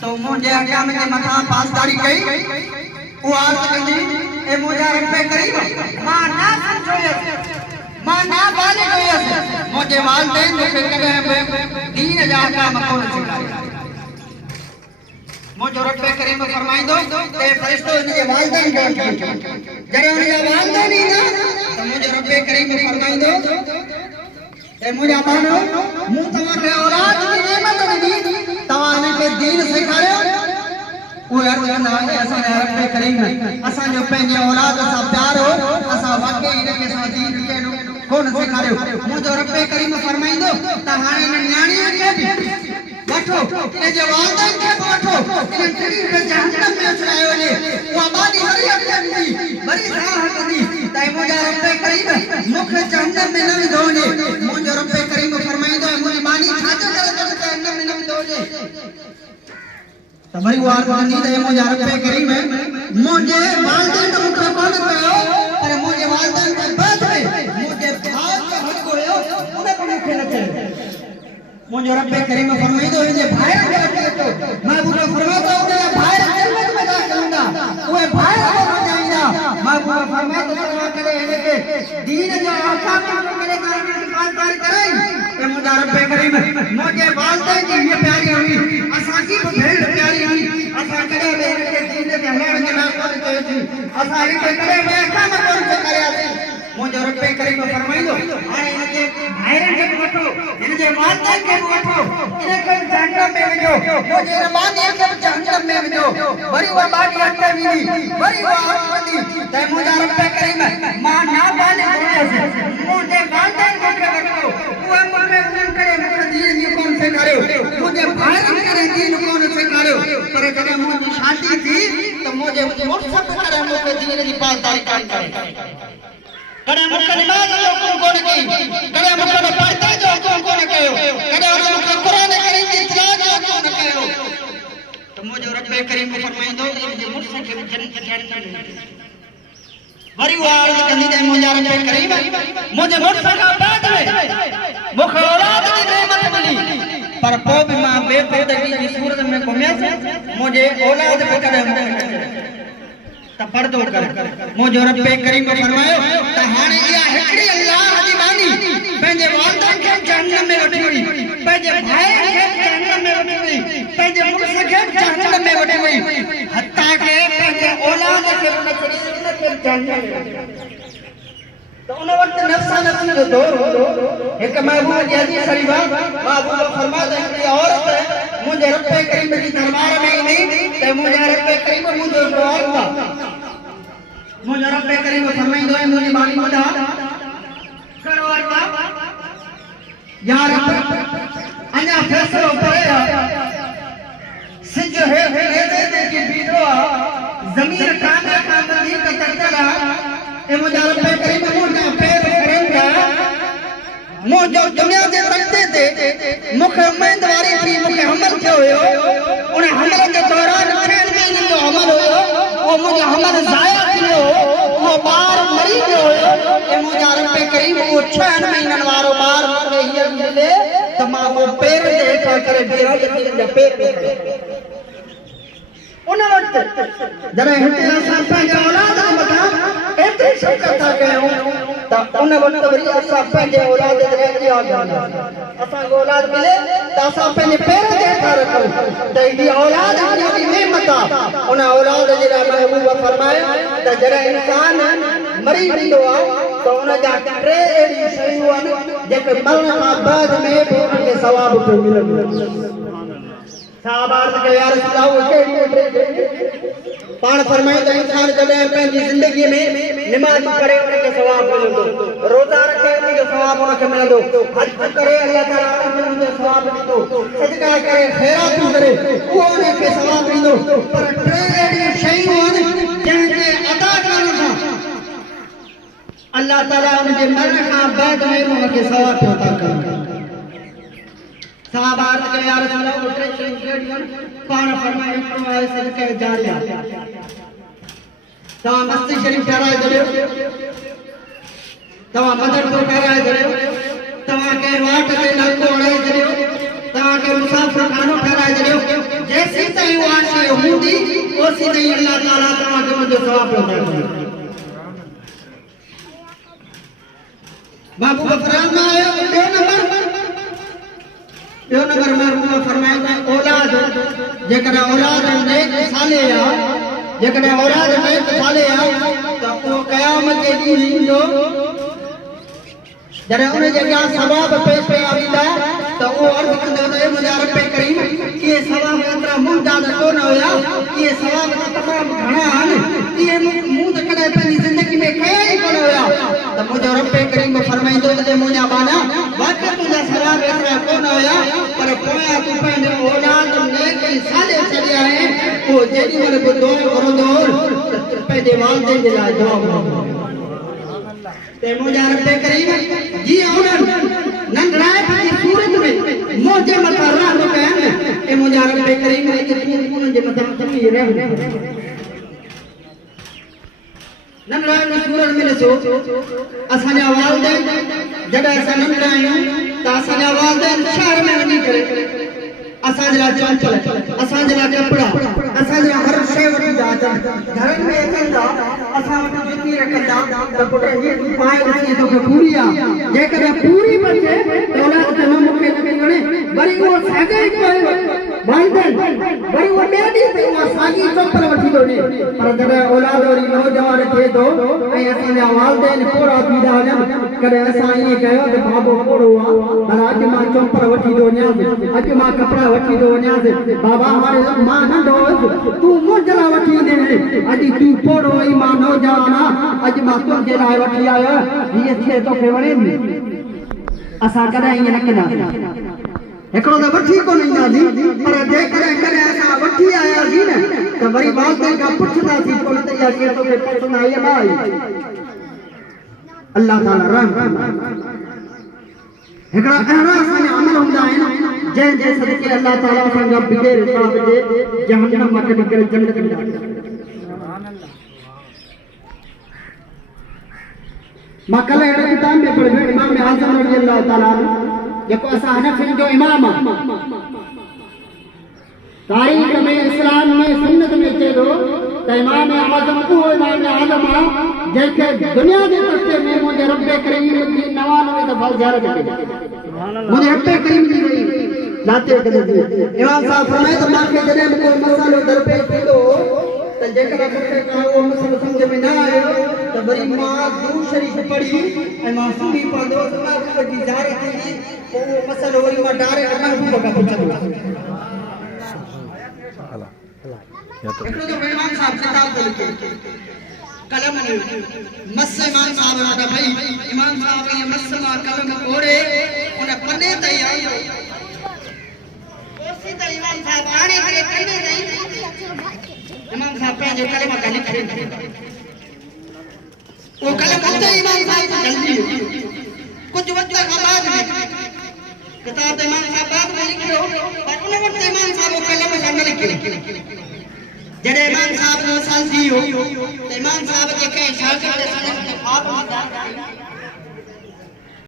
तो मुझे हकाम के मथा पासदारी कई वो आर्त कंदी ए मुझे रखे करी मां ना समझोयस मां ना बाले गयस मुझे वालदेन के कदे दीन जा हकाम कोन सिखाए मुझे रखे करी में फरमाइंदो ए फरिश्तो इनके वालदेन के जरे उनके वालदेन ही ना तो मुझे रखे करी में फरमाइंदो ए मुझे मानो मु तमारे औलाद की नेमत दी तवाने के दीन सिखायो वो अर्ज करना है असा रब पे करेंगे असा जो पेंजे औलाद सा प्यार हो असा वाकई इनके सा दीन के कोन सिखायो मुझे रब पे करीम फरमाइंदो त हाने ने न्याणी के भी वठो ए जे वालदैन के वठो इन करी पे जहन्नम में उतरायो ने वो आबादी हरी अटंदी बड़ी राहत दी तई मुझे रब पे करीम मुख जहन्नम में न विधोने मुझे रब पे करीम फरमाइंदो मुझे मानी छाजो करे तो जहन्नम में न विधोने तमरी वार नहीं दे मुझे रब पे करीम मुझे वालदैन तो मुख कोन कयो पर मुझे वालदैन के बाद में मुझे भाग के हट गयो उन्हें को मुख न चले मुझे रब पे करीम फरमाइंदो है जे भाई के तो महबूब फरमाता है कि भाई जन्नत में दाखिलंदा ओए भाई को जाईंदा महबूब फरमाता है करे के दीन जो अहकाम करे पासदारी करे ए मुझे रब पे करीम मुझे वालदैन की ये प्यारी हुई असा की भेड़ प्यारी हुई असा करे के दीन के हमें ना कोन कहे थी असा ही करे मैं काम कोन करे मुझे रब पे करीम फरमाइंदो हाने इनके भाईरन के वठो इनके वालदैन के वठो इनके जहन्नम में विझो मुझे रमानी के जहन्नम में विझो बड़ी वो बाटी अटे वीदी बड़ी वो आती ते मुझे रब पे करीम मां ना बाले बोले मुझे वालदैन के वठो वो मुझे उन करे मुझे दीन ये कौन से करे मुझे भाईरन के दीन कौन से करे पर जब मुझे शादी थी तो मुझे मुर्सब करे मुझे दीन की पासदारी करे कड़े मुख नमाज जो कोन की कड़े मुख पढ़ता जो कोन कयो कड़े मुख कुरान करीम की तिलावत जो कोन कयो तो मुझे रब करीम फरमाइंदो जे मुर्स के जन्नत वरी वार कंदी दे मुझे रब करीम मुझे मुर्स का बाद में मुख औलाद की नेमत मिली पर पो भी मां बेपर्दगी की सूरत में घुमया मुझे औलाद पे कदम त पर्दो कर मुझे रब करीम फरमायो त हाने या हिकड़ी अल्लाह दी मानी पंजे वालदैन के जहन्नम में वठी वई पंजे भाई के जहन्नम में वठी वई पंजे मुर्स के जहन्नम में वठी वई हत्ता के पंजे औलाद के न छड़ी न के जहन्नम में तो उन वक्त नफ्सा नफ्स जो दो एक महबूब जी हदीस शरीफ महबूब फरमाते हैं कि औरत मुझे रब करीम की दरबार में नहीं ते मुझे रब करीम मुझे दुआ था मुझे रब करीम फरमाइंदो है मुझे मानी मदा करो अर्दा या रब अन्या फैसलो करे सिज है दे की बीडो जमीन कांदा कांदा दी का तकला ए मुझे रब करीम मुझे पैर करेंगा मुझे दुनिया दे तकते थे मुख उम्मीदवारी थी मुख हमल थियो हो उन हमल के दौरान खेल में जो हमल हो वो मुझे हमल जाया थियो वो बार मरी गयो ए मुझे रब करीम वो 6 महीनन वारो बार मरे ये मिले त मां वो पैर दे करे बेरा के पैर उन वक्त जरे हिते असा पंहिंजे औलाद मथा एतरी शफ़क़त कयूं त उन वक्त वरी असा पंहिंजे औलाद जे ख़्याल असा औलाद मिले त असा पंहिंजे पैर ते रखूं त ई औलाद जी नेमत उन औलाद जे महबूब फरमायो त जरे इंसान मरी वेंदो आ त उन जा टे अहिड़ी शयूं आहिनि जेके मरण खां बाद में बि उन खे सवाब पियो मिलंदो साहबात के यार सुनाओ पान फरमाए तो इंसान जब अपनी जिंदगी में नमाज करे उनके सवाब मिलंदो रोजा रखे उनके सवाब उनके मिलंदो हज करे अल्लाह ताला उनके सवाब दींदो सदका करे खैरात करे वो उनके सवाब दींदो पर टे शयूं जंहिंखे अदा करण सां अल्लाह ताला उनके मरण खां बाद में उनके सवाब अदा कंदो साहबात के यार सुनाओ उठे शेडियन पान फरमाए फरमाए सदके जारिया ता मस्जिद शरीफ ठहराए जड़ियो ता मदर तो ठहराए जड़ियो ता के वाट ते नलको अड़ाए जड़ियो ता के मुसाफिर खानो ठहराए जड़ियो जैसी तई ओसी नहीं अल्लाह ताला तव्हांखे मुंहिंजो सवाब पियो ॾिए। महबूब फरमायो ॿियो नंबर महबूब फरमायो त औलाद जेकॾहिं औलाद नेक साले आ जेकॾहिं औलाद नेक साले आ त उहो क़यामत जे ॾींहुं ईंदो जॾहिं उन जे अॻियां सवाब पेश पिया वेंदा त उहो अर्ज़ु कंदो त हे मुंहिंजा रब करीम इहे सवाब एतिरा मुंहिंजा त कोन हुया इहे सवाब त तमामु घणा आहिनि इहे मूं त कॾहिं पंहिंजी ज़िंदगी में कया ई कोन हुया त मुंहिंजो रब करीम फरमाईंदो त मुंहिंजा बाना वाक़ई तुंहिंजा सवाब एतिरा कोन हुया पर पोयां तूं पंहिंजो औलाद नेक साले छॾिया आहिनि उहो जेॾी महिल बि दुआ घुरंदो पंहिंजे वालिदैन जे लाइ दुआ घुरंदो ते मुंहिंजा रब करीम जीअं उन्हनि नंढड़ाइप जी सूरत में मुंहिंजे मथां रहम कयनि ऐं मुंहिंजा रब करीम उन्हनि जे मथां कमी रहम नंढड़ाइप जी सूरत में ॾिसो असांजा वालिदैन जॾहिं असां नंढड़ा आहियूं त असांजा वालिदैन शहर में वञी करे असांजे लाइ चंचल असांजे लाइ कपिड़ा असांजे लाइ हर शइ वठी था अचनि घरनि में अचनि था असां वटि जुती रखंदा त पुट हीअ तूं पाए अची तोखे पूरी आहे जेकॾहिं पूरी बचे त औलाद खे न मूंखे नथी वणे वरी उहो साॻे ई कोई वालिदैन वरी उहो ॿिए ॾींहं ते उहा साॻी चंपल वठी थो ॾिए पर जॾहिं औलाद वरी नौजवान थिए थो ऐं असांजा वालिदैन पोड़ा थी था वञनि कॾहिं असां ईअं कयो त बाबो पोड़ो आहे पर अॼु मां चंपल वठी थो वञांसि अॼु मां कपिड़ा वठी थो वञांसि बाबा हाणे मां नंढो हुयुसि तूं मुंहिंजे लाइ वठी ईंदे अॼु तूं पोड़ो आई मां नौजवान आहियां अॼु मां तुंहिंजे लाइ वठी आयो हीअ शइ तोखे वणे थी असां कॾहिं ईअं न कंदासीं हिकिड़ो त वठी कोन ईंदासीं पर जेकॾहिं कॾहिं असां वठी आयासीं न त वरी वालिदैन खां पुछंदासीं कोन त इहा शइ तोखे पसंदि आई या न आई अल्लाह ताला रहम हिकिड़ा अहिड़ा असांजा अमल हूंदा आहिनि जंहिंजे सदके अल्लाह ताला असांजा बग़ैर हिसाब जे जहन्नम मां कढी करे जन्नत में ॾींदा मां कल्ह अहिड़े किताब में पढ़ियो इमाम आज़म रज़ी अल्लाह ताला जेको असां हनफियुनि जो इमाम आहे तारीख़ में इस्लाम में सुन्नत में चए थो त इमाम आज़म उहो इमाम आज़म आहे जंहिंखे दुनिया जे तख़्ते में मुंहिंजे रब करीम जी 99 दफ़ा ज़ियारत कई मुंहिंजे रब करीम जी लाते कदे इमाम साहब फरमाए त मूंखे जॾहिं कोई मसालो दरपेश थींदो त जेकॾहिं मूंखे का उहो मसलो सम्झ में न आयो त वरी मां दुरूद शरीफ़ पढ़ी ऐं मां सुम्ही पवंदो त महबूब जी ज़ियारत थींदी पोइ उहो मसलो वरी मां डायरेक्ट महबूब खां पुछंदो हिकिड़ो दफ़ो इमाम साहब किताब थो लिखे कलम मस इमाम साहब ॾाढा भई इमाम साहब ईअं मस मां कलम ओड़े उन पने ते आयो ओसी त इमाम साहब आणे करे कने नहीं इमाम साहब पंहिंजे कलम खां लिखे वो कलम उते इमाम साहब जल्दी कुछ वक्त खां बाद में किताब इमाम साहब बाद में लिखियो पर उन वक्त इमाम साहब वो कलम सां न लिखे जॾहिं इमाम साहब जो साल थी वियो त इमाम साहब जे कंहिं शागिर्द सां ख़्वाब हूंदा